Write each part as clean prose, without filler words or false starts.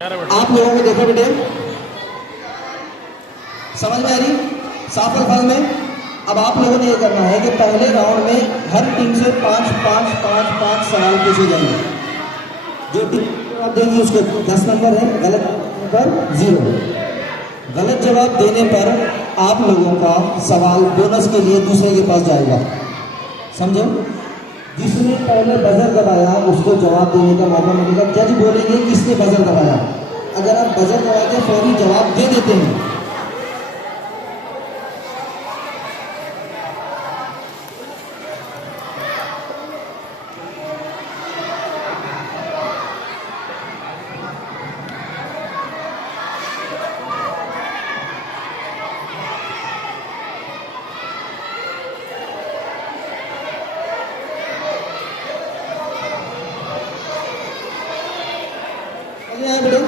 आप लोगों को देखो बेटे, समझ में आ रही? साफ अल्फाज में अब आप लोगों ने ये करना है कि पहले राउंड में हर टीम से 5 सवाल पूछे जाएंगे। जो टीम जवाब देगी उसको 10 नंबर है, गलत पर 0। गलत जवाब देने पर आप लोगों का सवाल बोनस के लिए दूसरे के पास जाएगा। समझो? जिसने पहले बजर दबाया उसको जवाब देने का मौका मिलेगा। जज बोलेंगे किसने बजर दबाया। अगर आप बजर दबा के फौरी जवाब दे देते हैं बेटे,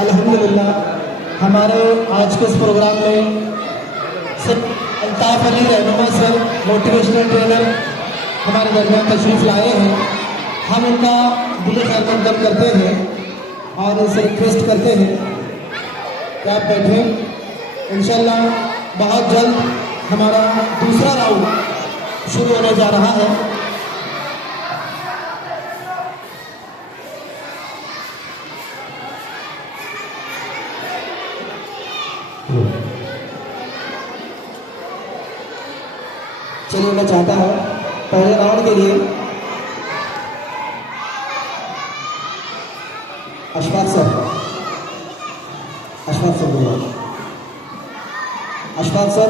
अल्हम्दुलिल्लाह हमारे आज के इस प्रोग्राम में सिर्फ अल्ताफ अली रहनुमा सर मोटिवेशनल ट्रेनर हमारे दरमियान तशरीफ़ लाए हैं। हम उनका दिल खैर मकदम करते हैं और उनसे रिक्वेस्ट करते हैं कि आप बैठें। इंशाल्लाह बहुत जल्द हमारा दूसरा राउंड शुरू होने जा रहा है। चलिए मैं चाहता हूँ पहले राउंड के लिए अशफाक सर बोलो। अशफाक सर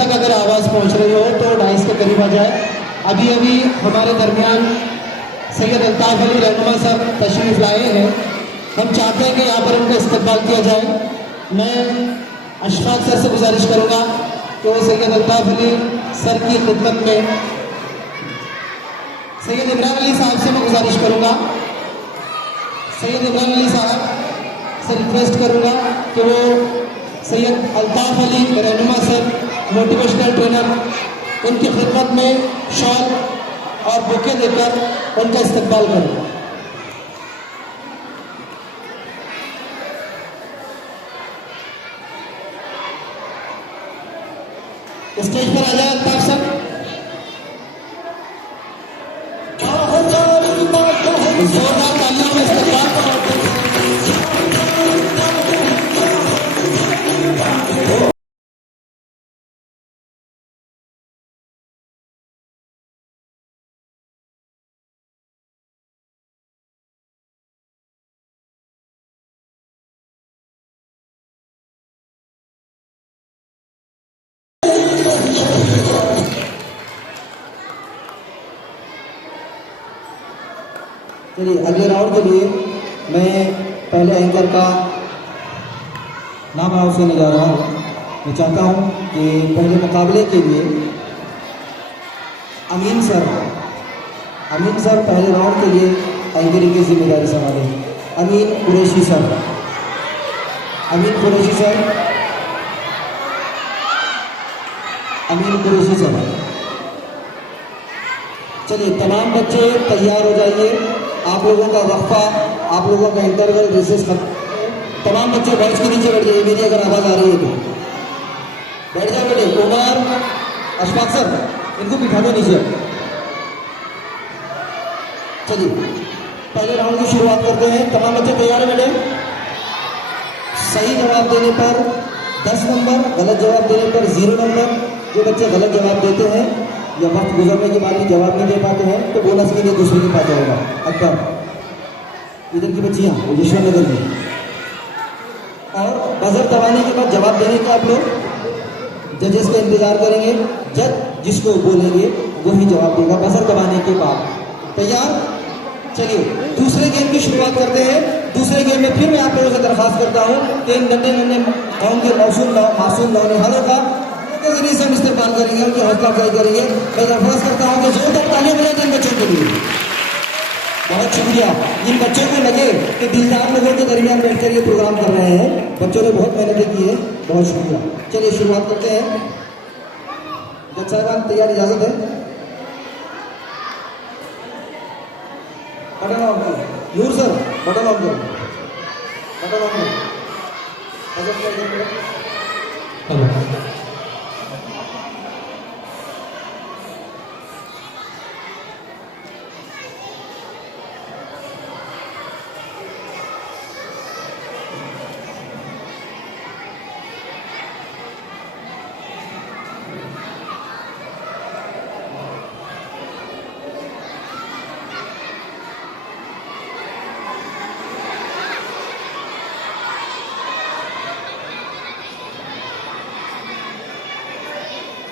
तक अगर आवाज़ पहुंच रही हो तो डाइस के करीब आ जाए। अभी अभी हमारे दरमियान सैयद अल्ताफ अली रहनुमा सर तशरीफ़ लाए हैं। हम चाहते हैं कि यहाँ पर उनका इस्तकबाल किया जाए। मैं अशफाक सर से गुजारिश करूँगा कि वो सैयद अल्ताफ अली सर की खिदमत में, सैयद इमरान अली साहब से मैं गुजारिश करूँगा, सैयद इमरान अली साहब से रिक्वेस्ट करूँगा कि वो सैयद अल्ताफ अली रहनुमा सर मोटिवेशनल ट्रेनर उनकी खिदमत में शॉल और बुके देकर उनका इस्तकबाल करें। स्टेज पर आ जाए अल्ताफ सर। जोरदार तालियों में इस्तकबाल। चलिए अगले राउंड के लिए मैं पहले एंकर का नाम अनाउंस करने जा रहा हूँ। मैं चाहता हूँ कि पहले मुकाबले के लिए अमीन सर पहले राउंड के लिए एंकरिंग की जिम्मेदारी संभालें। अमीन कुरैशी सर। चलिए तमाम बच्चे तैयार हो जाइए। आप लोगों का वक्फा, आप लोगों का इंटरवल रिसेस खत्म। तमाम बच्चे बेंच के नीचे बैठ जाइए। मेरी अगर आवाज़ आ रही है तो बैठ जाओ बेटे। उमर, अशफाक सर इनको बिठा दो नीचे। चलिए पहले राउंड की शुरुआत करते हैं। तमाम बच्चे तैयार है बेटे। सही जवाब देने पर 10 नंबर, गलत जवाब देने पर 0 नंबर। जो बच्चे गलत जवाब देते हैं या वक्त गुजरने के बाद भी जवाब नहीं दे पाते हैं तो बोनस के लिए दूसरे के पास जाएगा। अकबर इधर की बच्चियाँ यशवंत नगर में, और बजर दबाने के बाद जवाब देने का आप लोग जजेस का इंतजार करेंगे। जज जिसको बोलेंगे वही जवाब देगा बजर दबाने के बाद। तैयार? चलिए दूसरे गेम की शुरुआत करते हैं। दूसरे गेम में फिर मैं आप लोगों से दरख्वास्त करता हूँ कि इन नन्हे गाँव के मासूम नौनिहालों का के जरिए से हम इस्तेमाल करेंगे, उनकी हौसला अफजाई करेंगे। मैं दरख्वास्त करता हूँ कि जोरदार तालियां बजाएं इन बच्चों के लिए। बहुत शुक्रिया। इन बच्चों को लगे कि दिलदार लोगों के दरमियान बैठकर ये प्रोग्राम कर रहे हैं। बच्चों ने बहुत मेहनत की है। बहुत शुक्रिया। चलिए शुरुआत करते हैं। जज साहबान तैयार, इजाजत है? बटन ऑन करो। नूर सर बटन ऑन करो।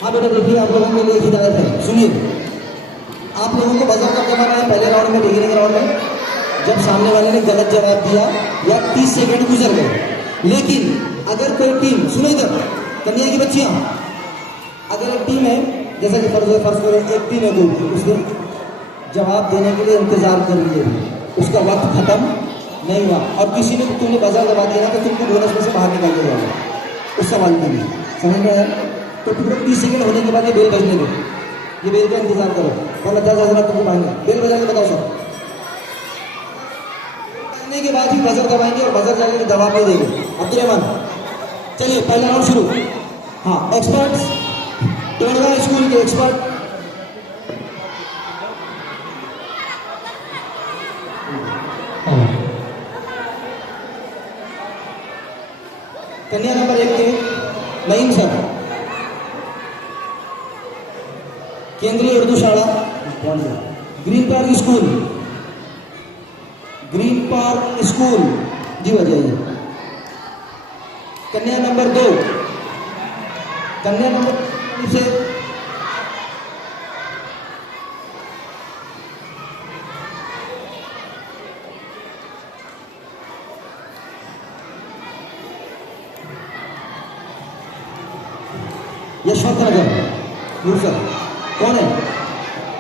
हाँ बेटा देखिए, आप लोगों के लिए हिदायत है, सुनिए। आप लोगों को बजर कब दबाना है? पहले राउंड में, बिगिनिंग राउंड में, जब सामने वाले ने गलत जवाब दिया या 30 सेकंड गुजर गए। लेकिन अगर कोई टीम, सुनो इधर कन्या की बच्चियां, अगर एक टीम है, जैसा कि फर्ज करो एक टीम है कोई, उसने जवाब देने के लिए इंतजार कर रही है, उसका वक्त खत्म नहीं हुआ। और किसी ने तुमने बजर दबा दिया ना तो तुमको बोनस में से बाहर निकाल के जाओगे, उस सवाल के लिए। समझ में आया? तो तुमको 30 सेकंड होने के बाद ये बेल बजने दो, ये बेल का इंतजार करो। कौन 10,000 तुमको पाएंगे? बेल बजा के बताओ सब। बजने के बाद ही बजर दबाएंगे और बजर जाके जवाब नहीं देंगे। अब्दुलरहमान चलिए पहला राउंड शुरू। हाँ, एक्सपर्ट्स, टोडगा स्कूल के एक्सपर्ट। कन्या नंबर 1 के नईम सर, केंद्रीय उर्दू शाला green park school, green park school ji बजाइए। कन्या नंबर 2, कन्या नंबर से यशवंत नगर नूर सर, कौन है?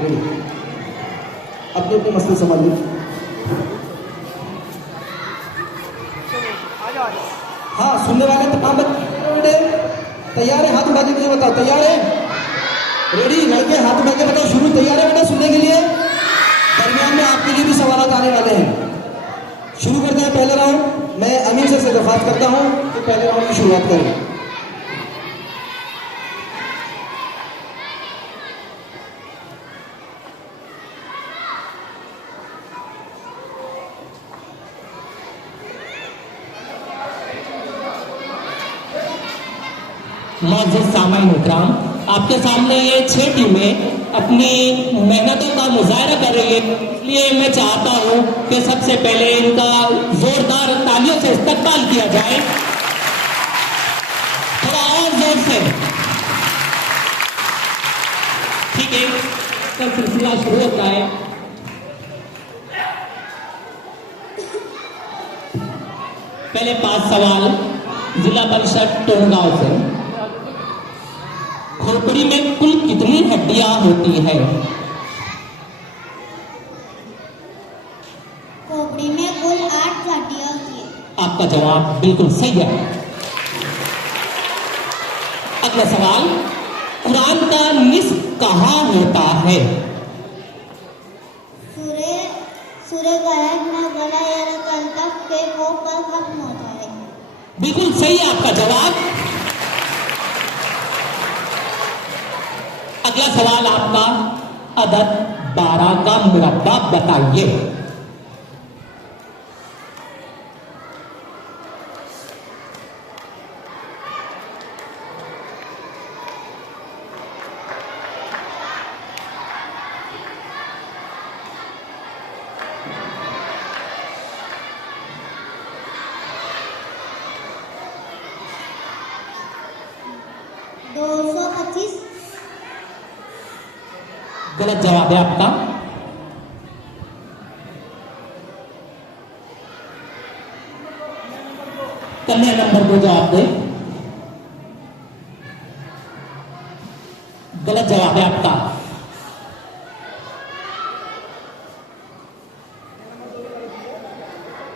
रेडी, अपने अपने मसले संभाल लीजिए। हाँ, सुनने वाले तमाम बच्चे तैयार है? हाथ उठा के मुझे बताओ, तैयार है? रेडी? लड़के हाथ उठा के बताओ शुरू। तैयार है बेटा सुनने के लिए? दरमियान में आपके लिए भी सवाल आने वाले हैं। शुरू करते हैं पहले राउंड। मैं अमीर सर से दरख्वास्त करता हूं कि पहले राउंड की शुरुआत करें। मौजूद सामान्य इकराम, आपके सामने ये 6 टीमें अपनी मेहनतों का मुजाहरा कर रही है, इसलिए मैं चाहता हूं कि सबसे पहले इनका जोरदार तालियों से इस्तकबाल किया जाए, थोड़ा और जोर से। ठीक है, तो सिलसिला शुरू होता है। पहले 5 सवाल जिला परिषद टोनगांव से। खोपड़ी में कुल कितनी हड्डियां होती है? खोपड़ी में कुल 8 हड्डियां होती है। आपका जवाब बिल्कुल सही है। अगला सवाल, कुरान का निस्फ कहाँ होता है? सूर्य कहफ में गला या तलतफ के वो पर खत्म होता है। बिल्कुल सही है आपका जवाब। अगला सवाल आपका, अदद 12 का मुरब्बा बताइए। गलत जवाब है आपका। कन्या नंबर 2 जवाब दे। गलत जवाब है आपका।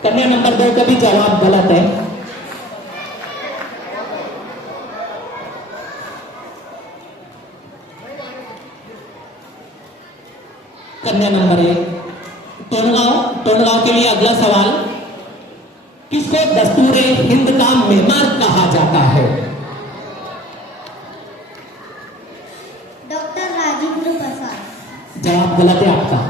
कन्या नंबर 2 का भी जवाब गलत है। कन्या नंबर 1 टोनगांव के लिए अगला सवाल, किसको दस्तूर हिंद का मेहमान कहा जाता है? डॉक्टर राजेंद्र प्रसाद। जवाब गलत है आपका।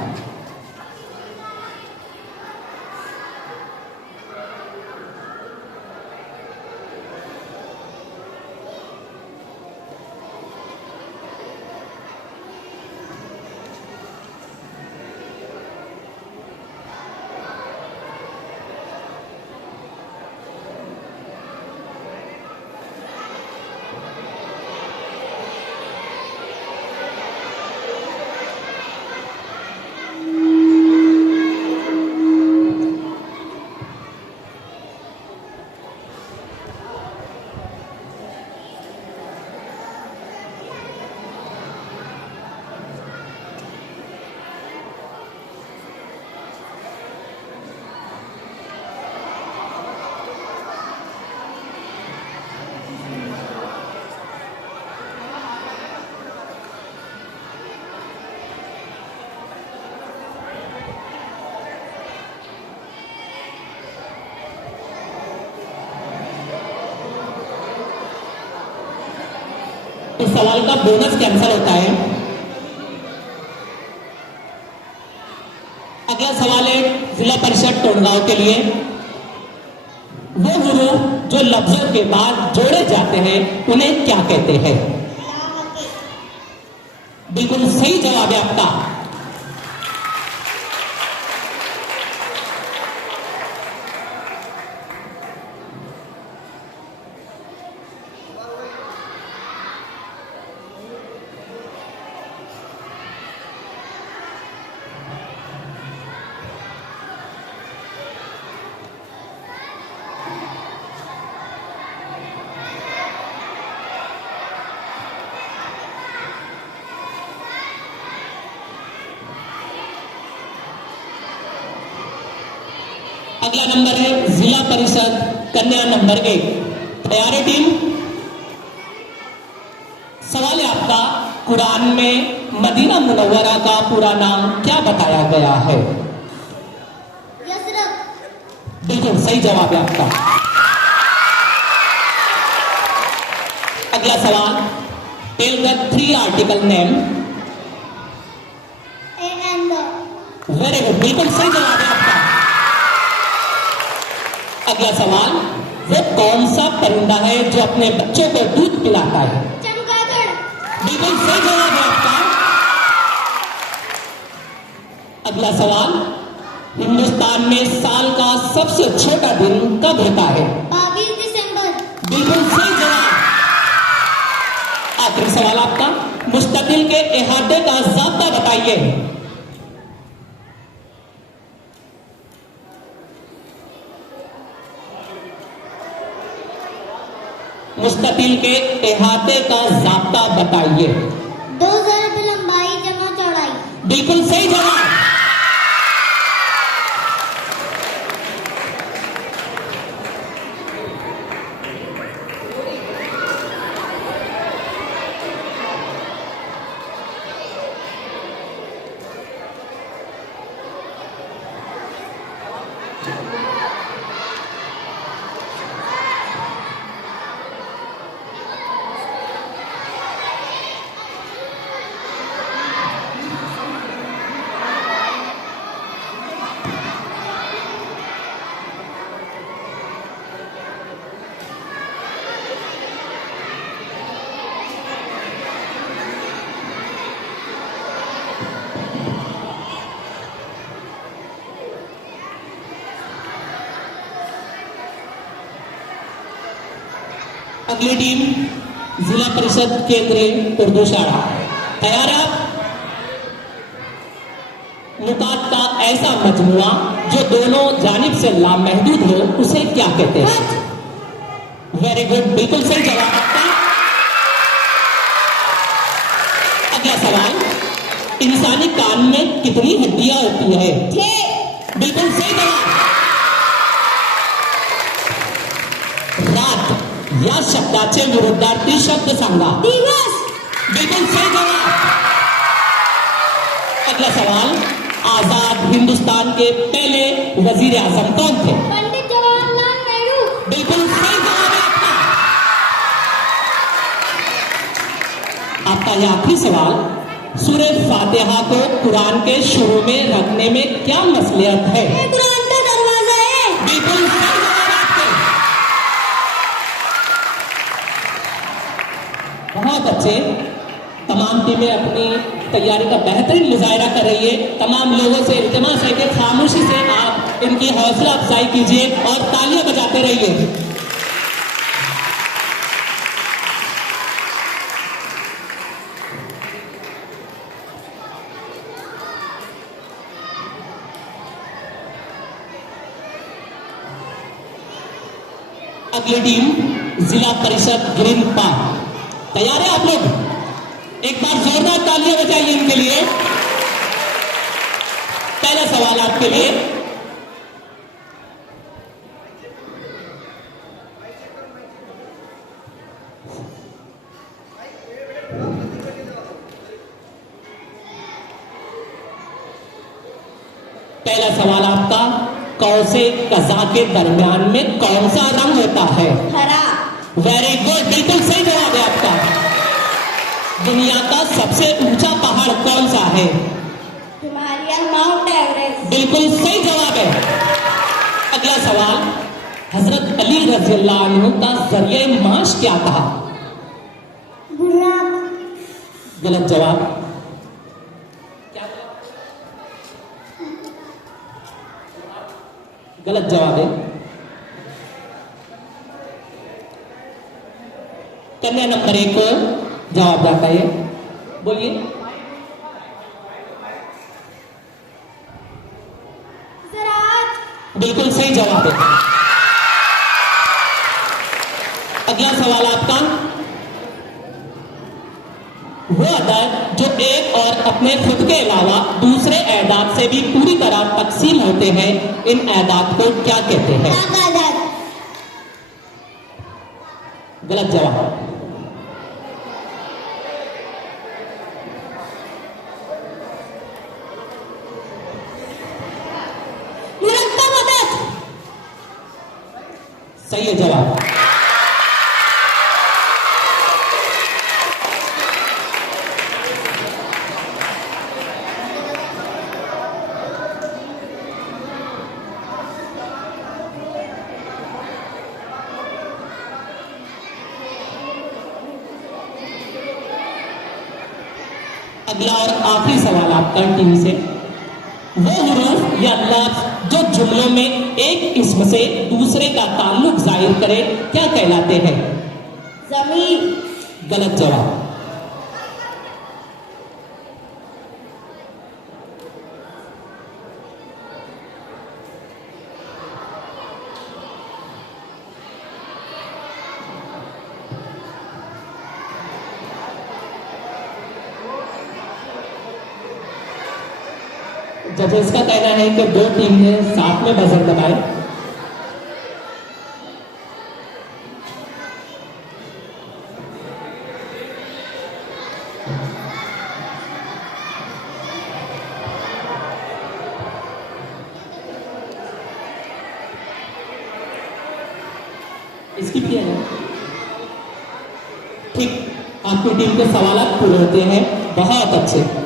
सवाल का बोनस कैंसिल होता है। अगला सवाल है जिला परिषद टोंडगांव के लिए। वो हुरूफ जो लफ्जों के बाद जोड़े जाते हैं उन्हें क्या कहते हैं? बिल्कुल सही जवाब है आपका। अगला नंबर है जिला परिषद कन्या नंबर 1। तैयार है टीम? सवाल है आपका, कुरान में मदीना मुनव्वरा का पूरा नाम क्या बताया गया है? यसरब। बिल्कुल सही जवाब है आपका। अगला सवाल, tell the 3 article name. A and the. Very good, बिल्कुल सही जवाब है आपका। अगला सवाल, वो कौन सा परिंदा है जो अपने बच्चों को दूध पिलाता है? चमगादड़। बिल्कुल सही जवाब है आपका। अगला सवाल, हिंदुस्तान में साल का सबसे छोटा दिन कब होता है? 22 दिसंबर। बिल्कुल सही जवाब। आखिरी सवाल आपका, मुस्तकिल के इहाते का ज़ाब्ता बताइए। मुस्तकिल के इहाते का ज़ाब्ता बताइए। 2 ज़रब लंबाई जमा चौड़ाई। बिल्कुल सही जवाब। अगली टीम जिला परिषद केंद्रीय उर्दू शाला। तैयार है आप? नुकात का ऐसा मजमुआ जो दोनों जानिब से लामहदूद हो उसे क्या कहते हैं? वेरी गुड, बिल्कुल सही जवाब आपका। अगला सवाल, इंसानी कान में कितनी हड्डियां होती है? 6। बिल्कुल सही जवाब। रात या शब्दाचे विरुद्धार्थी शब्द सांगा। दिवस। बिल्कुल सही जवाब। अगला सवाल, आजाद हिंदुस्तान के पहले वजीर आजम कौन थे? पंडित जवाहरलाल नेहरू। बिल्कुल सही जवाब है आपका। आपका यह आखिरी सवाल, सूरह फातिहा को कुरान के शुरू में रखने में क्या मसलियत है? ये कुरान का दरवाजा है। बिल्कुल सही जवाब आपके। बहुत अच्छे। तमाम टीमें अपनी तैयारी का बेहतरीन मुजाहरा कर रही है। तमाम लोगों से इल्तिमास है कि खामोशी से आप इनकी हौसला अफजाई कीजिए और तालियां बजाते रहिए। अगली टीम जिला परिषद ग्रीन पार्क। तैयार है आप लोग? एक बार जोरदार तालियां बजाइए इनके लिए। पहला सवाल आपके लिए, पहला सवाल आपका, कौसे कजा के दरमियान में कौन सा रंग होता है? हरा। वेरी गुड, बिल्कुल सही जवाब है आपका। दुनिया का सबसे ऊंचा पहाड़ कौन सा है? Himalaya, mount Everest. बिल्कुल सही जवाब है। अगला सवाल, हजरत अली रज़ियल्लाहु अन्हु का ज़रिए माश क्या था? बुर्राक। गलत जवाब। गलत जवाब है। कन्या नंबर 1 को जवाब जाता है, बोलिए। ज़राअत। बिल्कुल सही जवाब है। अगला सवाल आपका, वो अदद जो एक और अपने खुद के अलावा दूसरे एदाद से भी पूरी तरह तकसीम होते हैं, इन एदाद को क्या कहते हैं? तादाद। गलत जवाब। मुरक्कब अदद। सही है जवाब। अगला और आखिरी सवाल आपका टीम से, वो हुरूफ या लफ्ज जो जुमलों में एक इस्म से दूसरे का ताल्लुक जाहिर करे क्या कहलाते हैं? ज़मीर। गलत जवाब। जजेस का कहना है कि दो टीम ने साथ में बजर दबाए। इसकी भी है ना? ठीक, आपकी टीम के सवाल पूरे होते हैं, बहुत अच्छे।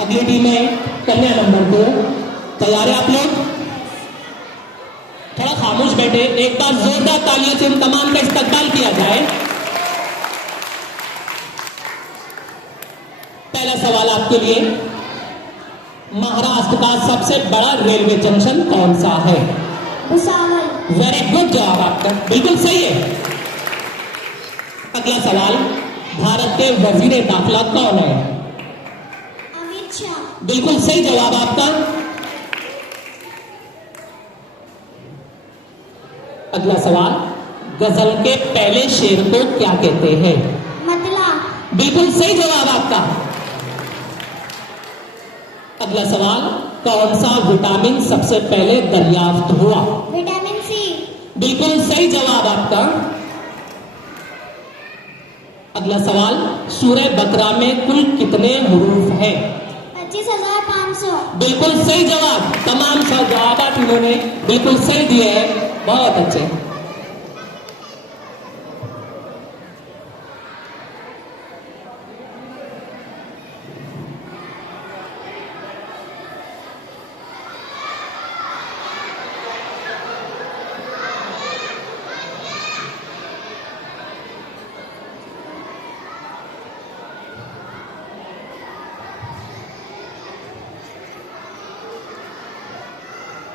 अगली टीम है कन्या नंबर 2। तैयार है आप लोग? थोड़ा खामोश बैठे, एक बार जोरदार तालियों से इन तमाम का इस्तकबाल किया जाए। पहला सवाल आपके लिए, महाराष्ट्र का सबसे बड़ा रेलवे जंक्शन कौन सा है? भुसावल। वेरी गुड जवाब आपका, बिल्कुल सही है। अगला सवाल, भारत के वजीर दाखिला कौन है? अमित शाह। बिल्कुल सही जवाब आपका। अगला सवाल, गजल के पहले शेर को क्या कहते हैं? मतला। बिल्कुल सही जवाब आपका। अगला सवाल, कौन सा विटामिन सबसे पहले दरियाफ्त हुआ? Vitamin C. बिल्कुल सही जवाब आपका। अगला सवाल, सूरह बकरा में कुल कितने हुरूफ हैं? 25,500। बिल्कुल सही जवाब। तमाम जवाब इन्होंने बिल्कुल सही दिए हैं, बहुत अच्छे।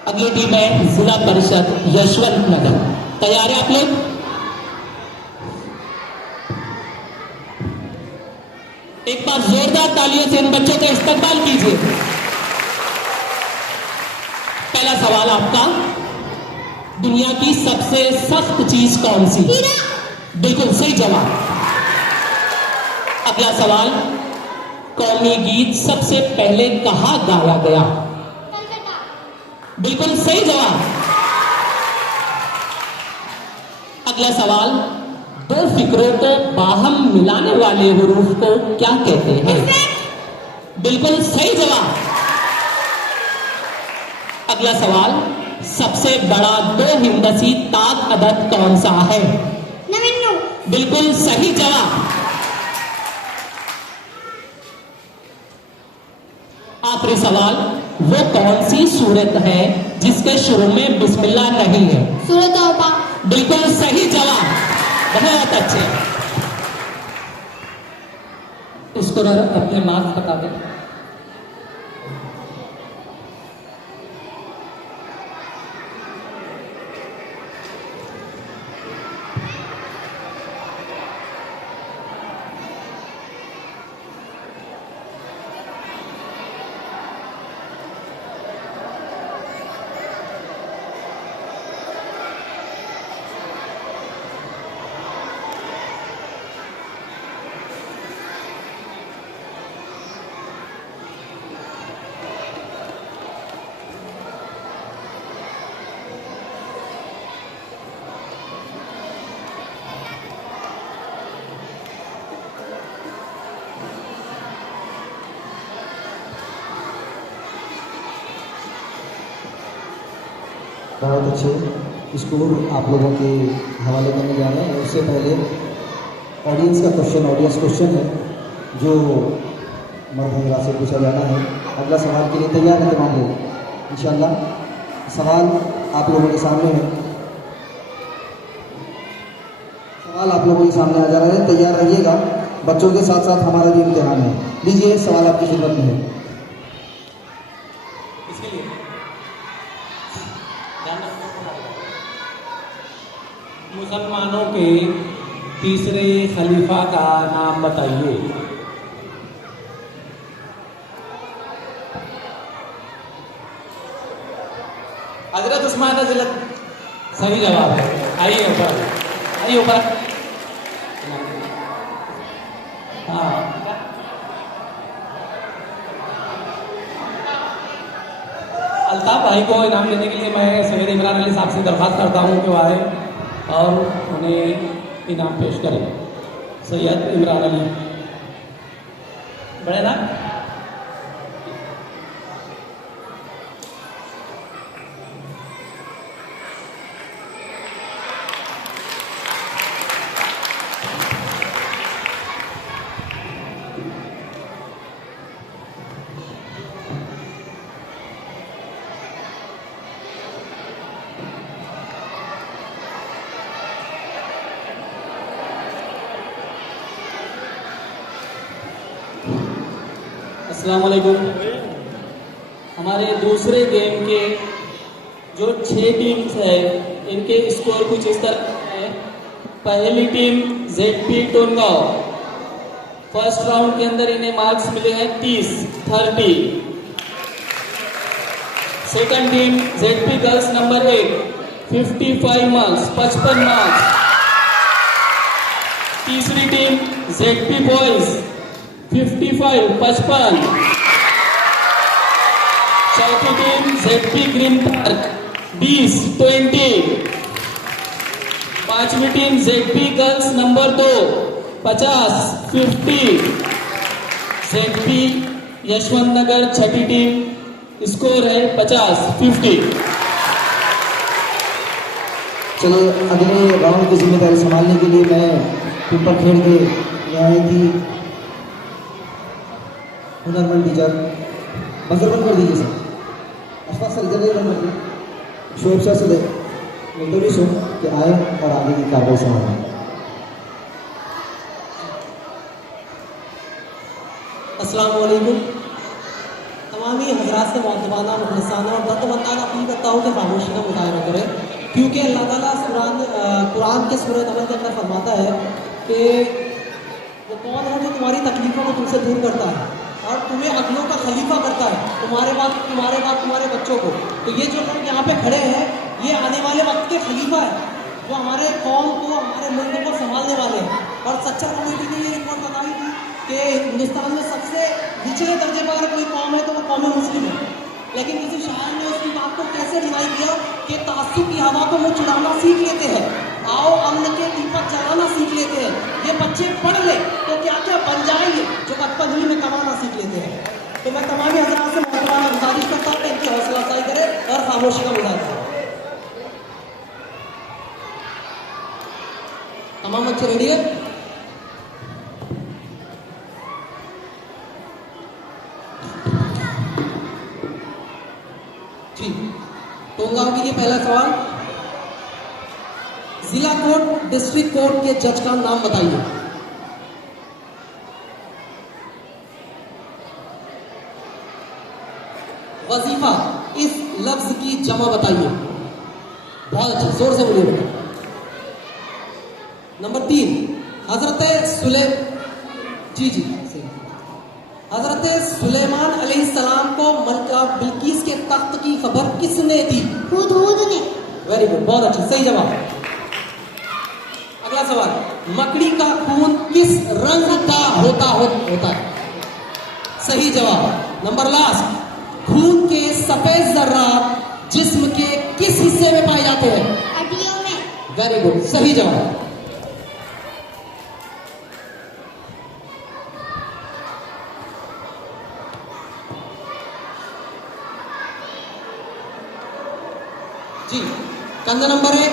अगली टीम है जिला परिषद यशवंत नगर। तैयार है आप लोग? एक बार जोरदार तालियों से इन बच्चों का इस्तकबाल कीजिए। पहला सवाल आपका, दुनिया की सबसे सख्त चीज कौन सी? हीरा। बिल्कुल सही जवाब। अगला सवाल, कौमी गीत सबसे पहले कहाँ गाया गया? कलकत्ता। बिल्कुल सही जवाब। अगला सवाल, भारत के वजीर दाखिला कौन है? अमित शाह। बिल्कुल सही जवाब। अगला सवाल, कौमी गीत सबसे पहले कहाँ गाया गया? अगला सवाल, दो फिक्रों को बाहम मिलाने वाले हुरूफ को क्या कहते हैं? बिल्कुल सही जवाब। अगला सवाल, सबसे बड़ा दो हिंदसी ताक अदद कौन सा है? नविन्नु। बिल्कुल सही जवाब। आखिरी सवाल, वो कौन सी सूरत है जिसके शुरू में बिस्मिल्लाह नहीं है? सूरत तौबा। बिल्कुल सही जवाब, बहुत अच्छे। इसको अपने मार्क्स बता दें। बहुत अच्छे स्कोर आप लोगों के हवाले करने जा रहे हैं। उससे पहले ऑडियंस का क्वेश्चन, ऑडियंस क्वेश्चन है जो मर्द हजरात से पूछा जाना है। अगला सवाल के लिए तैयार है तमाम लोग? इंशाल्लाह सवाल आप लोगों के सामने है। सवाल आप लोगों के सामने आ जा रहे हैं, तैयार रहिएगा। बच्चों के साथ साथ हमारा भी इम्तिहान है। लीजिए सवाल आपकी खिदमत में है। इसके लिए मुसलमानों के तीसरे खलीफा का नाम बताइए। हजरत उस्मान रज़ियल्लाहु। सही जवाब है। आइए ऊपर, आइए ऊपर। हाँ, अल्ताफ भाई को इनाम देने के लिए मैं सैयद इमरान अली साहब से दरख्वास्त करता हूँ कि वो आए और उन्हें इनाम पेश करें। सैयद इमरान अली बड़े ना। अस्सलाम वालेकुम। हमारे दूसरे गेम के जो 6 टीम्स है इनके स्कोर कुछ इस तरह है। पहली टीम जेडपी टोनगांव, फर्स्ट राउंड के अंदर इन्हें मार्क्स मिले हैं 30। Second team ZP girls number 8, 55 marks, 55 marks. तीसरी टीम जेडपी बॉयज 55, 55। चौथी टीम जेडपी ग्रीन पार्क 20, 20। पांचवी team ZP girls number 2, 50, 50। ZP Yashwant Nagar छठी टीम स्कोर है 50, 50। चलिए अगले राउंड की जिम्मेदारी संभालने के लिए मैं ऊपर खेल के यहाँ आई थी हुनरमंद टीचर बजर बंद कर दीजिए सर। अशफाक सर इधर नहीं, शोएब सर से इंटरव्यू सुन कि आए और आगे की कार्रवाई संभालें। अस्सलाम वालेकुम। तमामी हजरात से मुअद्दबाना, मुखलिसाना और दर्दमंदाना अपील करता हूँ कि खामोशी का मुजाहरा करें, क्योंकि अल्लाह ताला कुरान के सूरह नमल के अंदर फरमाता है कि वो कौन है जो तुम्हारी तकलीफों को तुमसे दूर करता है और तुम्हें अगलों का खलीफा करता है, तुम्हारे बाद तुम्हारे बच्चों को। तो ये जो लोग यहाँ पे खड़े हैं ये आने वाले वक्त के खलीफा है जो हमारे कौम को, हमारे मुल्क को संभालने वाले हैं। और सच्चर कमेटी ने ये रिपोर्ट बताई थी कि हिंदुस्तान में सबसे निचले दर्जे पर अगर कोई कौम है तो वो कौम मुस्लिम है। लेकिन किसी शायर ने उसकी बात को कैसे रिवाइव किया कि तासुब की हवा को वो चुराना सीख लेते हैं। आओ अन्न के दीपक जलाना सीख लेते हैं। ये बच्चे पढ़ ले तो क्या क्या बन जाएंगे, जो बचपन ही में कमाना सीख लेते हैं। तो मैं तमाम हजरात से मोहतराना गुजारिश करता हूँ कि इनकी हौसला अफजाई करें और खामोशी का मुजाहिदा करें। तमाम बच्चे रेडी है? जी, टोंगांव के लिए पहला सवाल, जिला कोर्ट डिस्ट्रिक्ट कोर्ट के जज का नाम बताइए। वजीफा इस लफ्ज की जमा बताइए। बहुत अच्छा, जोर से बोलिए बेटा। नंबर 3, हजरत सुलेमान अलैहिस्सलाम को मलका बिल्किस के तख्त की खबर किसने दी? हुदहुद ने। वेरी गुड, बहुत अच्छा, सही जवाब। अगला सवाल, मकड़ी का खून किस रंग का होता है? सही जवाब। नंबर लास्ट, खून के सफेद जर्रात जिस्म के किस हिस्से में पाए जाते हैं? हड्डियों में। वेरी गुड, सही जवाब। जी, कंधा नंबर है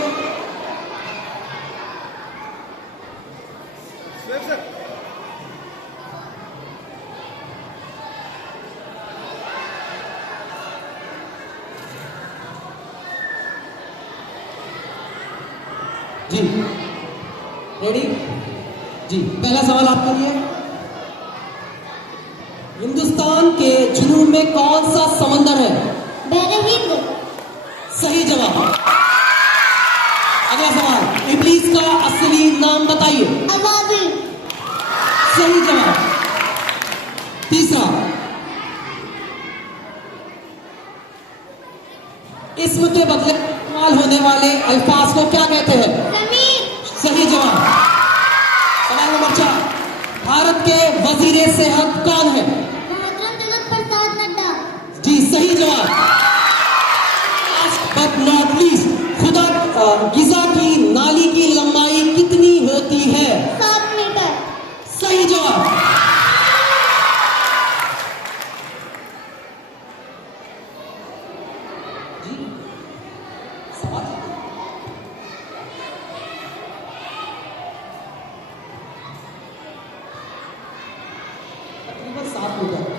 जी, रेडी? जी, पहला सवाल आपके लिए। हिंदुस्तान के जुनूब में कौन सा समंदर है? बहरे सही जवाब। अगला सवाल, इब्लीस का असली नाम बताइए। अज़ाज़िल। सही जवाब। तीसरा, इस्म के बदले इस्तेमाल होने वाले अल्फाज को क्या कहते हैं? ज़मीर। सही जवाब। सवाल नंबर 4, भारत के वजीर सेहत कौन है? मोहतरम जगत प्रसाद नड्डा। जी, सही जवाब। बट नॉट लीस्ट, खुदा गिजा की नाली की लंबाई कितनी होती है? 7 मीटर। सही जवाब। जी, सवाल तकरीबन 7 मीटर।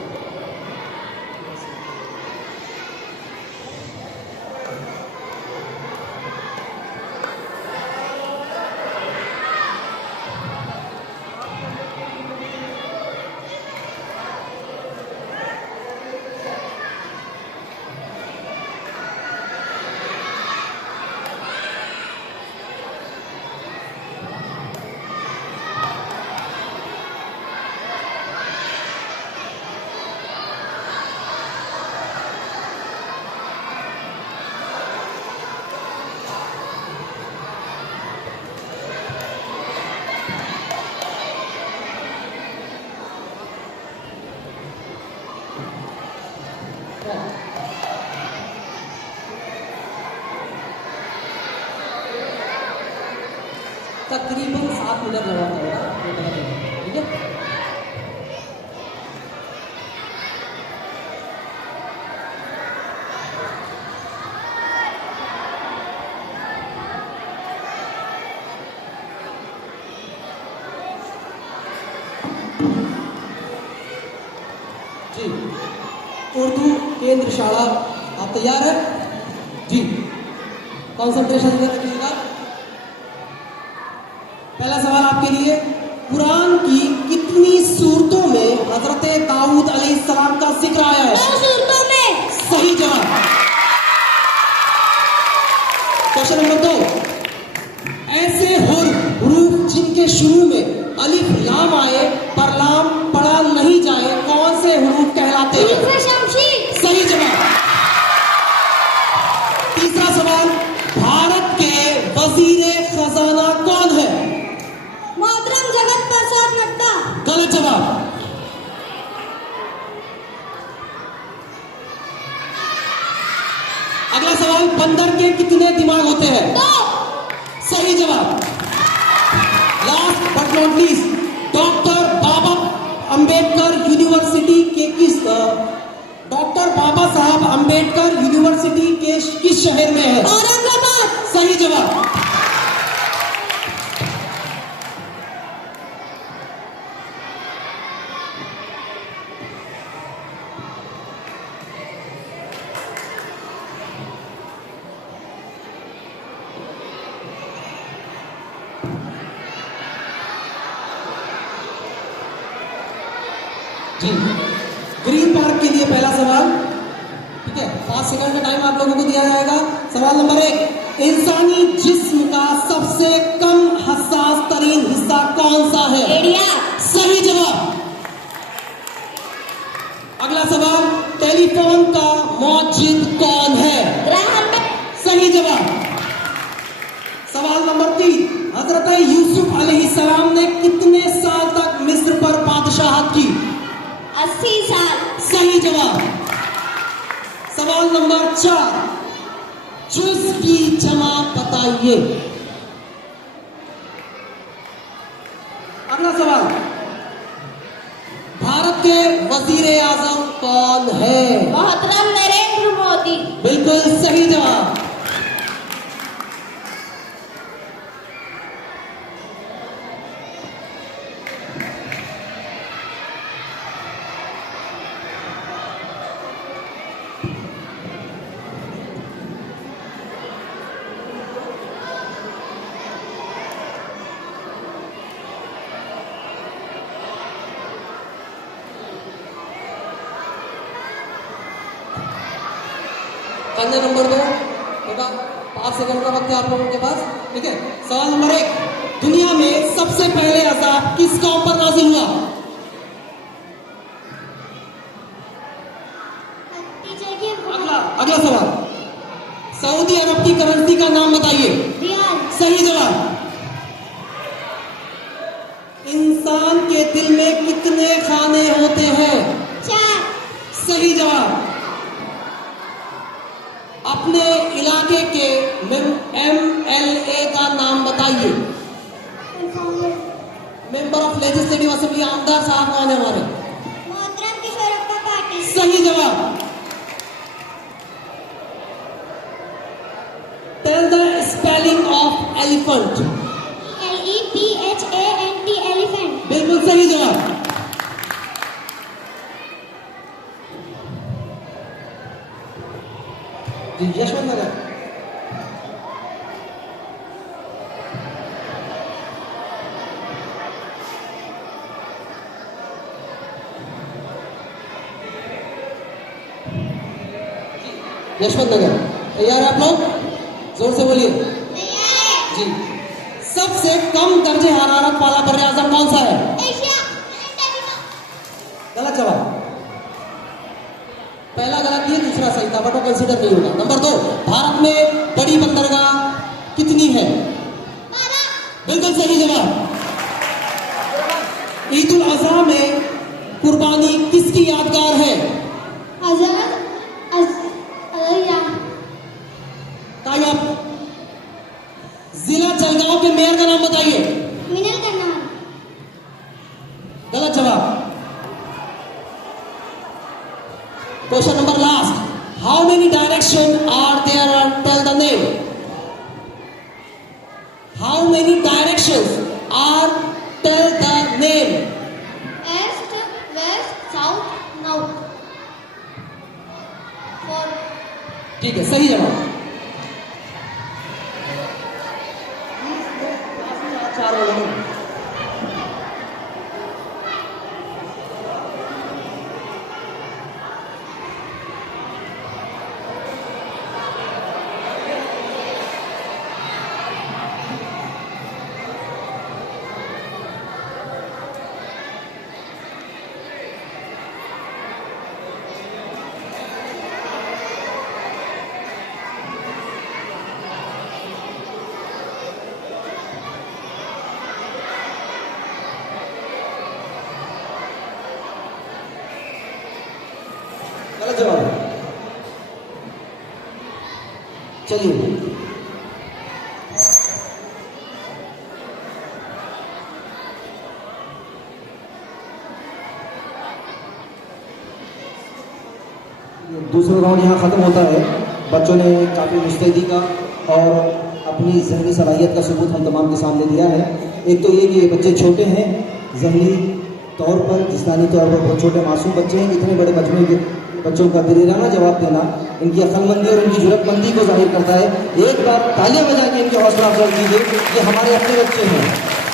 तकरीबन 7 मिनट लगा था, ठीक है? जी, उर्दू केंद्र शाला, आप तैयार है? जी, कॉन्सेंट्रेशन इधर रखिएगा। पहला सवाल आपके लिए, कुरान की कितनी सूरतों में हजरत दाऊद अलैहिस्सलाम का जिक्र आया है? 2 सूरतों में। सही जवाब। क्वेश्चन नंबर 2, ऐसे हुरूफ जिनके शुरू में अलिफ लाम आए पर लाम पढ़ा नहीं जाए, कौन से हुरूफ कहलाते हैं? हरीफ शमशीर। सही जवाब। तीसरा सवाल, भारत के वजीर खजाना कौन है? मोहतरम जगत प्रसाद नड्डा। गलत जवाब। अगला सवाल, बंदर के कितने दिमाग होते हैं? 2। सही सही जवाब। Last but not least, doctor Baba Ambedkar university के डॉक्टर बाबा साहब अंबेडकर यूनिवर्सिटी के किस शहर में है? औरंगाबाद। सही जवाब। जी, ग्रीन पार्क के लिए पहला सवाल, ठीक है, 5 सेकंड का टाइम आप लोगों को दिया जाएगा। सवाल नंबर 1, इंसानी जिस्म का सबसे कम हसास तरीन हिस्सा कौन सा है? रेडिया। सही जवाब। अगला सवाल, टेलीफोन का मौजूद कौन है? Graham Bell. सही जवाब। सवाल नंबर 3, हजरत यूसुफ अलैहिस्सलाम ने कितने साल तक मिस्र पर बादशाहत की? 80 साल। सही जवाब। सवाल नंबर 4, जुज की जमा बताइए। अगला सवाल, भारत के वजीर आजम कौन है? मोहतरम नरेंद्र मोदी। बिल्कुल सही जवाब। कन्या नंबर 2, बेटा 5 सेकंड का वक्त है आप लोगों के पास, ठीक है। सवाल नंबर 1, दुनिया में सबसे पहले अजाब किस कौम पर नाजिल हुआ? अगला सवाल, सऊदी अरब की करेंसी का नाम बताइए। रियाल। सही जवाब। इंसान के दिल में कितने खाने होते हैं? 4। सही जवाब। अपने इलाके के MLA का नाम बताइए। मेंबर ऑफ लेजिस्लेटिव असेंबली, आमदार साहब कौन है हमारे? मोहतरम किशोरप्पा पाटिल। सही जवाब। Tell the spelling of elephant. LEPHANT। Elephant. बिल्कुल सही जवाब। जी, यशवंत नगर। यशवंत नगर, तैयार है आप लोग? जोर से बोलिए। जी, सबसे कम दर्जे हरारत वाला बर्रे आजम कौन सा है? एशिया। गलत जवाब। पहला गलत दिया, दूसरा सही था, बट वो कंसीडर नहीं होगा। नंबर 2, भारत में बड़ी बंदरगाह कितनी है? 12। बिल्कुल सही जवाब। ईद उल अजहा में कुर्बानी किसकी यादगार है? Time up. जिला जलगांव के मेयर का नाम बताइए। मिनल का नाम। गलत जवाब। Question number last, how many direction are there? Tell the name. How many directions are? Tell the name. East, west, south, north. 4। ठीक है, सही जवाब। 4 मिनट। गलत जवाब। चलिए, दूसरा राउंड यहाँ ख़त्म होता है। बच्चों ने काफ़ी मुस्तैदी का और अपनी ज़हनी सलाहियत का सबूत हम तमाम के सामने दिया है। एक तो ये कि ये बच्चे छोटे हैं, ज़हनी तौर पर, जिस्मानी तौर पर बहुत छोटे मासूम बच्चे हैं। इतने बड़े मजमूए के बच्चों का दिलेराना जवाब देना इनकी अक्लमंदी और इनकी जुर्रतमंदी को जाहिर करता है। एक बार तालियां बजा के इनकी हौसला अफजाई कीजिए। ये हमारे अपने बच्चे हैं,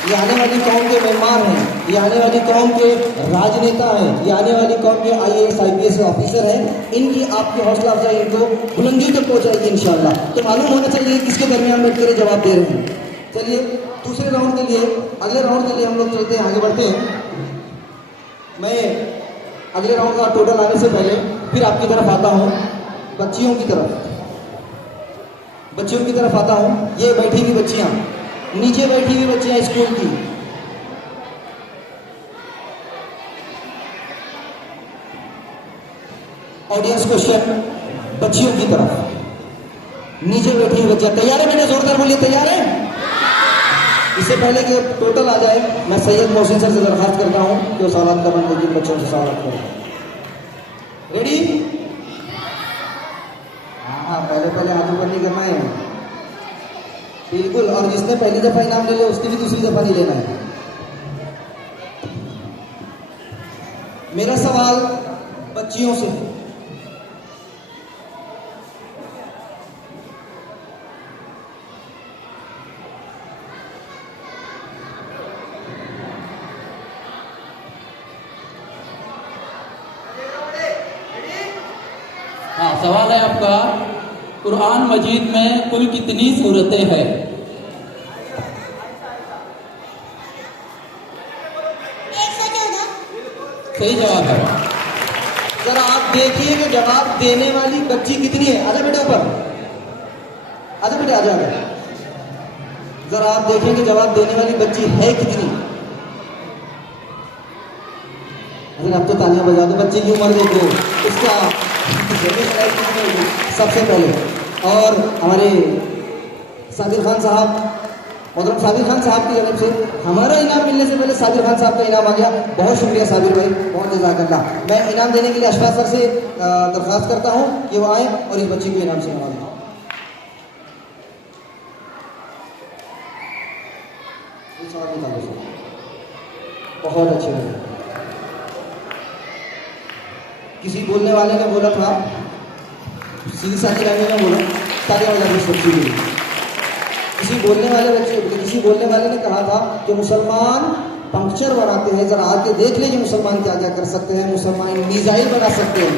ये आने वाली कौम के मेहमान हैं, ये आने वाली कौम के राजनेता हैं, ये आने वाली कौम के IAS IPS ऑफिसर हैं। इनकी आपकी हौसला अफजाई इनको बुलंदी तक पहुँचाएगी इंशाअल्लाह। तो मालूम होना चाहिए किसके दरमियान बैठ कर जवाब दे रहे हैं। चलिए दूसरे राउंड के लिए, अगले राउंड के लिए हम लोग चलते हैं, आगे बढ़ते हैं। मैं अगले राउंड का टोटल आने से पहले फिर आपकी तरफ आता हूँ, बच्चियों की तरफ आता हूँ। ये बैठी हुई बच्चियाँ, नीचे बैठी हुई बच्चियाँ स्कूल की, ऑडियंस क्वेश्चन बच्चियों की तरफ, नीचे बैठी हुई बच्चियाँ। तैयार है बेटे? जोरदार बोलिए, तैयार है? इससे पहले कि टोटल आ जाए, मैं सैयद मोहसिन सर से दरखास्त करता हूँ कि वो सवाल का बंद होगी, बच्चों से सवाल करें। रेडी? हाँ, पहले हाथ ऊपर नहीं करना है, बिल्कुल। और जिसने पहली दफा इनाम ले लिया उसकी भी दूसरी दफा नहीं लेना है। मेरा सवाल बच्चियों से, हाँ, सवाल है आपका, कुरान मजीद में कुल कितनी सूरतें हैं? 114। सही जवाब है। जरा आप देखिए कि जवाब देने वाली बच्ची कितनी है। आजा बेटे ऊपर, आजा बेटे, आजा। जरा आप देखें कि जवाब देने वाली बच्ची है कितनी। अगर आप तो तालियां बजा दो, बच्चे की उम्र देखो, उसका सबसे पहले। और हमारे साबिर खान साहब, मोहतरम साबिर खान साहब की तरफ से हमारा इनाम मिलने से पहले साबिर खान साहब का इनाम आ गया। बहुत शुक्रिया साबिर भाई, बहुत जज़ाकल्लाह। मैं इनाम देने के लिए अशफाक सर से दरख्वास्त करता हूँ कि वो आए और इस बच्ची को इनाम से नवाजें। बहुत अच्छे लगे। किसी बोलने वाले ने बोला था, सीधी सादी लैंग्वेज में बोला, तालियां बजा दी सबसे लिए। किसी बोलने वाले ने कहा था कि मुसलमान पंक्चर बनाते हैं, जरा आके देख लीजिए मुसलमान क्या क्या कर सकते हैं। मुसलमान मिसाइल बना सकते हैं।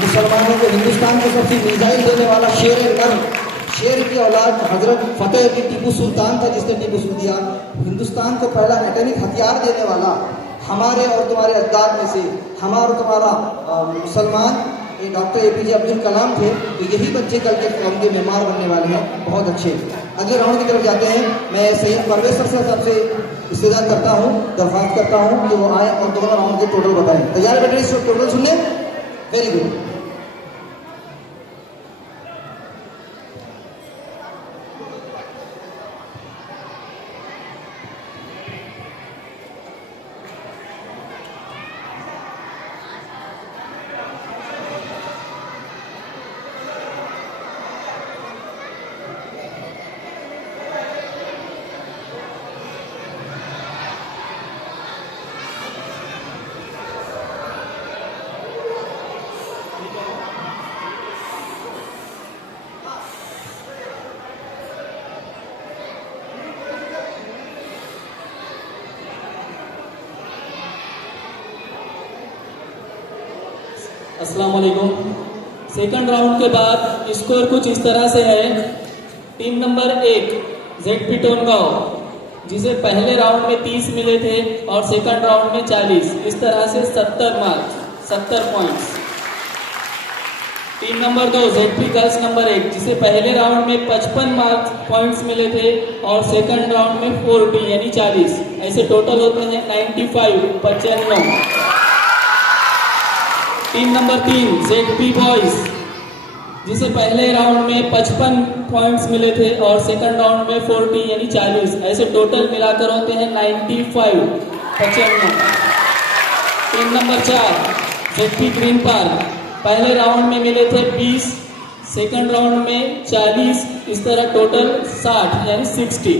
मुसलमानों को, हिंदुस्तान को सबसे मिसाइल देने वाला शेर की औलाद हजरत फतेह की टीपू सुल्तान था, जिसने टीपू सुल्तान हिंदुस्तान को पहला एटॉमिक हथियार देने वाला हमारे और तुम्हारे अजदाद में से हमारा और तुम्हारा मुसलमान डॉक्टर APJ अब्दुल कलाम थे। तो यही बच्चे कल के कौम के मेहमान बनने वाले हैं। बहुत अच्छे। अगले राउंड की तरफ जाते हैं। मैं सैयद परवेज सर से सबसे इस्तेदाद करता हूँ, दरख्वास्त करता हूँ कि वो आए और दोनों राउंड के टोटल बताएं। तैयार बेटे? इस टोटल सुनने। Very good. अस्सलाम वालेकुम। सेकंड राउंड के बाद स्कोर कुछ इस तरह से है। टीम नंबर 1 ZP टोनगांव, जिसे पहले राउंड में 30 मिले थे और सेकंड राउंड में 40, इस तरह से 70 marks, 70 points. Team number 2 ZP girls number 1, जिसे पहले राउंड में 55 पॉइंट्स मिले थे और सेकंड राउंड में 40 यानी 40, ऐसे टोटल होते हैं 95, 95। टीम नंबर 3 ZP बॉयज, जिसे पहले राउंड में 55 पॉइंट्स मिले थे और सेकंड राउंड में 40 यानी 40, ऐसे टोटल मिलाकर होते हैं 95, 95। Team number 4 ZP green park, पहले राउंड में मिले थे 20, सेकंड राउंड में 40, इस तरह टोटल 60 यानी 60।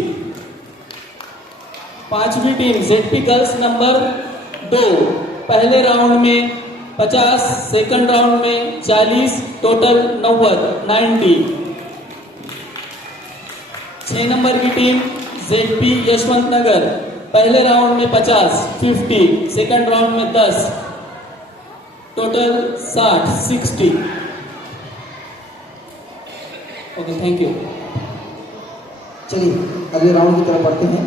पांचवी टीम जेडपी गर्ल्स नंबर 2, पहले राउंड में 50, सेकंड राउंड में 40, टोटल 90। 6 नंबर की टीम जेडपी यशवंत नगर, पहले राउंड में 50, 50, सेकंड राउंड में 10, टोटल 60। Okay, thank you. चलिए अगले राउंड की तरफ बढ़ते हैं।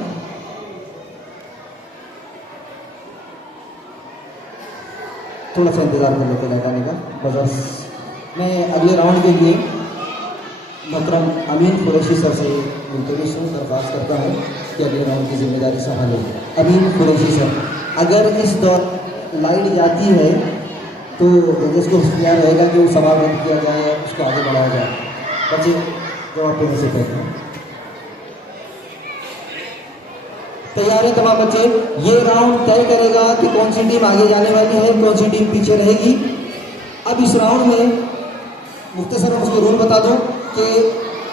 थोड़ा सा इंतजार कर लेते लगाने का बस। मैं अगले राउंड के लिए मोहतरम अमीन कुरैशी सर से मुल्तमिस हूँ, दरख्वास्त करता हूँ कि अगले राउंड की जिम्मेदारी संभालें। अमीन कुरैशी सर, अगर इस दौर लाइट जाती है तो जजेस को इख्तियार रहेगा कि वो सवाल रद्द किया जाए, उसको आगे बढ़ाया जाए। बच्चे जवाब देने से पहले तैयार है तमाम बच्चे? ये राउंड तय करेगा कि कौन सी टीम आगे जाने वाली है, कौन सी टीम पीछे रहेगी। अब इस राउंड में मुख्तसर उसको रूल बता दूं कि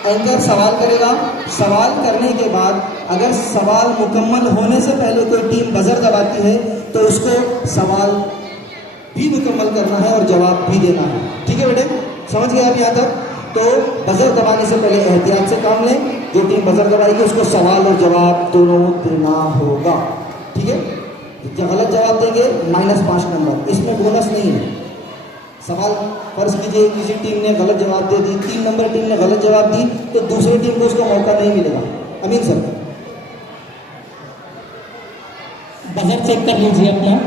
एंकर सवाल करेगा, सवाल करने के बाद अगर सवाल मुकम्मल होने से पहले कोई टीम बजर दबाती है तो उसको सवाल भी मुकम्मल करना है और जवाब भी देना है। ठीक है बेटे, समझ गए आप यहाँ तक? तो बजर दबाने से पहले एहतियात से काम लें। जो टीम बजर दबाएगी उसको सवाल और जवाब दोनों देना होगा। ठीक है, जो गलत जवाब देंगे -5 नंबर, इसमें बोनस नहीं है। सवाल फर्ज कीजिए किसी टीम ने गलत जवाब दे दी, 3 नंबर टीम ने गलत जवाब दी, तो दूसरी टीम को उसका मौका नहीं मिलेगा। अमीन सर, बजट चेक कर लीजिए अपना।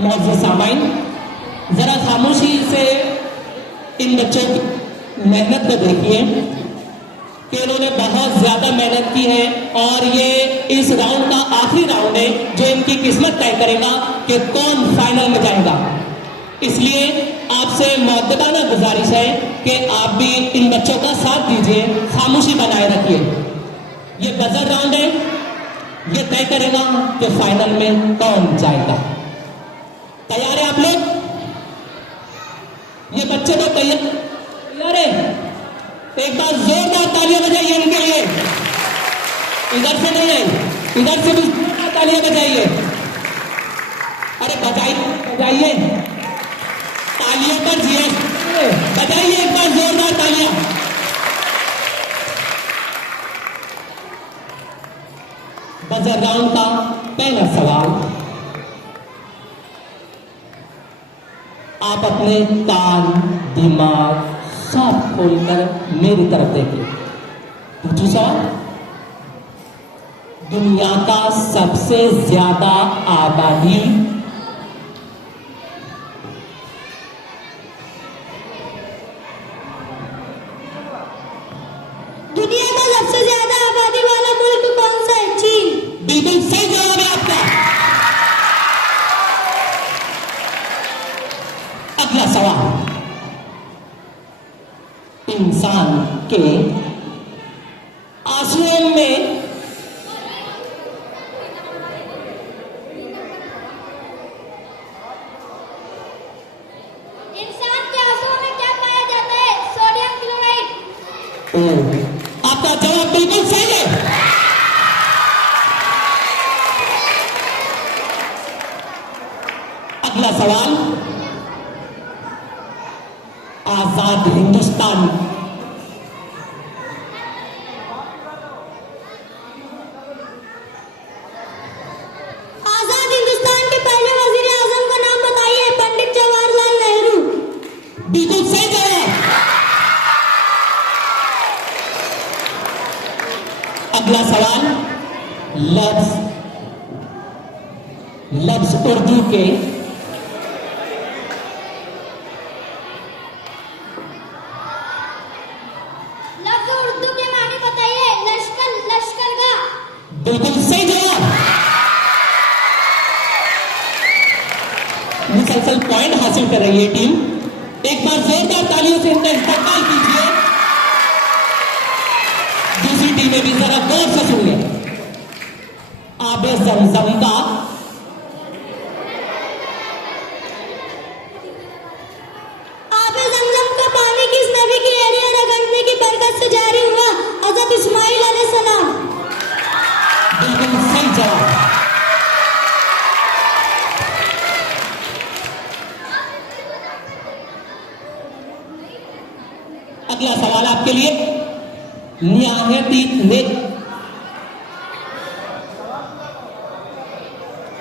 मौजूद सामाइन, जरा खामोशी से इन बच्चों की मेहनत को देखिए कि इन्होंने बहुत ज्यादा मेहनत की है और ये इस राउंड का आखिरी राउंड है जो इनकी किस्मत तय करेगा कि कौन फाइनल में जाएगा। इसलिए आपसे मुअद्दबाना गुजारिश है कि आप भी इन बच्चों का साथ दीजिए, खामोशी बनाए रखिए। ये बजर राउंड है, ये तय करेगा कि फाइनल में कौन जाएगा। तैयार है आप लोग? ये बच्चे तो तैयार है? एक बार जोरदार तालियां बजाइए इनके लिए। इधर से नहीं है, इधर से भी जोरदार तालियां बजाइए। अरे बजाइए तालियों पर जीएस बजाइए एक बार जोरदार तालियां। बजर राउंड का पहला सवाल, आप अपने कान दिमाग सब खोलकर मेरी तरफ देखिए। पूछू सवाल, दुनिया का सबसे ज्यादा आबादी दुनिया का सबसे ज्यादा आबादी वाला मुल्क कौन सा है? चीन। बिल्कुल सही जवाब है आपका। अगला सवाल, इंसान के आंसुओं में आपका जवाब बिल्कुल सही है। अगला सवाल, आजाद हिंदुस्तान आजाद हिंदुस्तान के पहले वजीर आजम का नाम बताइए। पंडित जवाहरलाल नेहरू। बिल्कुल सही जवाब। अगला सवाल, लफ्ज उर्दू के लफ्ज उर्दू के मानी बताइए। लश्कर, लश्करगाह। बिल्कुल सही जवाब। मुसलसल पॉइंट हासिल कर रही है टीम। एक बार जोरदार तालियों से इनका इस्तेमाल कीजिए। दूसरी टीमें भी जरा गौर से सुन लें। आबे जमजम का आबे जमजम का पानी किस नबी की एरिया रगड़ने की बरकत से जारी हुआ? हज़रत इस्माइल अलैहिस्सलाम। बिल्कुल सही जवाब। अगला सवाल आपके लिए निहायती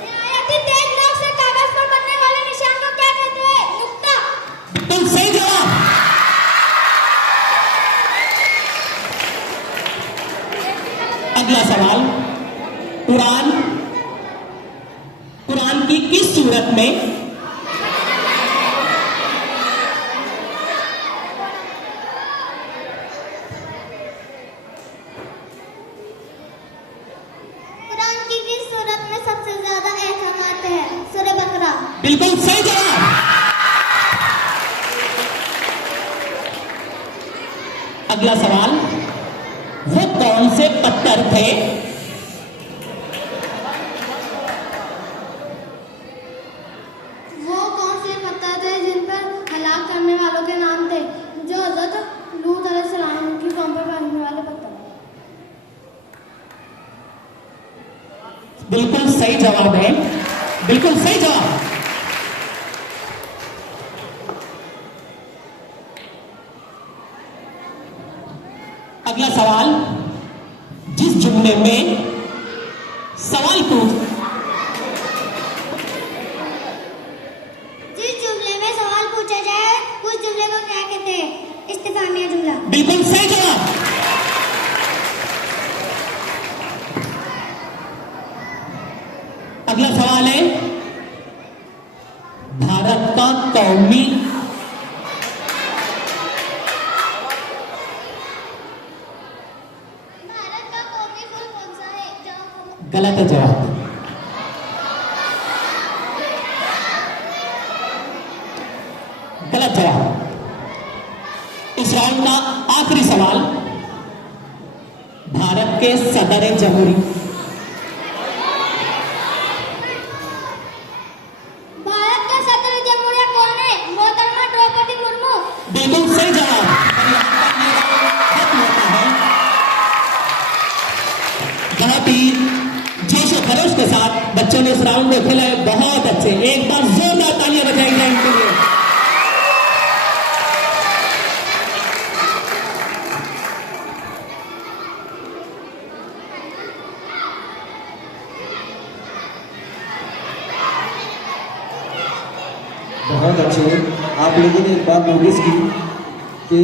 निहायती तेज नोक से कागज पर बनने वाले निशान को क्या कहते हैं? नुक्ता। बिल्कुल सही जवाब। अगला सवाल, कुरान की किस सूरत में कुरान की किस सूरत में सबसे ज्यादा अहकाम आते हैं? सूरह बकरा। बिल्कुल सही जवाब। अगला सवाल, वो कौन से पत्थर थे वो कौन से पत्थर थे जिन पर हलाक करने वालों के नाम थे? जो हजरत लूत अलैहिस्सलाम की कौम पर पड़ने वाले पत्थर। बिल्कुल सही जवाब है। बिल्कुल सही जवाब। अगला सवाल, जिस जुमले में सवाल पूछ जिस जुमले में सवाल पूछा जाए उस जुमले को क्या कहते हैं? इस्तिफामिया जुमला। बिल्कुल सही जवाब। अगला सवाल है, भारत का कौमी भारत का कौमी फूल कौन सा है? गलत है जवाब। गलत जवाब। इस राउंड का आखिरी सवाल, भारत के सदर जमहूरी भारत का सदर जमहूरिया कौन है? मोहतरमा द्रौपदी मुर्मू। बिल्कुल सही जवाब। खत्म होता है। बहुत ही जोश और खरोश के साथ बच्चों ने इस राउंड में खेला है, बहुत अच्छे। एक बार जोरदार तालियां बजाएंगे इनके लिए। बहुत अच्छे। आप लोगों ने एक बात नोटिस की कि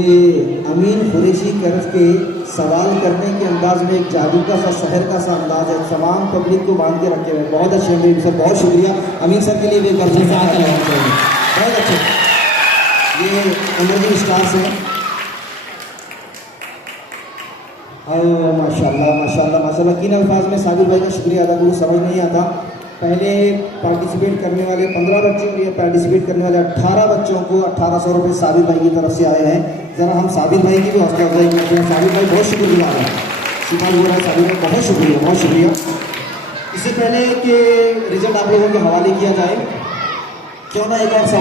अमीन कुरैशी कर्ज के सवाल करने के अंदाज में एक जादू का सा शहर का सा अंदाज है, तमाम पब्लिक को बांध के रखे हुए। बहुत अच्छे अमीन सर, बहुत शुक्रिया। अमीन सर के लिए भी बहुत अच्छे। ये एमर्जिंग स्टार्स हैं और माशाल्लाह माशाल्लाह माशाल्लाह। किन अल्फाज में साबिर भाई का शुक्रिया अदा करूँ समझ नहीं आता। पहले पार्टिसिपेट करने वाले 15 बच्चों के लिए पार्टिसिपेट करने वाले 18 बच्चों को 1800 रुपये साबिर भाई की तरफ से आए हैं। ज़रा हम साबिर भाई की भी हौसला अफजाई करते हैं। साबिर भाई बहुत शुक्रगुजार है। सिपाही बोला साबिर भाई बहुत शुक्रिया, बहुत शुक्रिया। इससे पहले कि रिजल्ट आप लोगों के हवाले किया जाए, क्यों ना एक और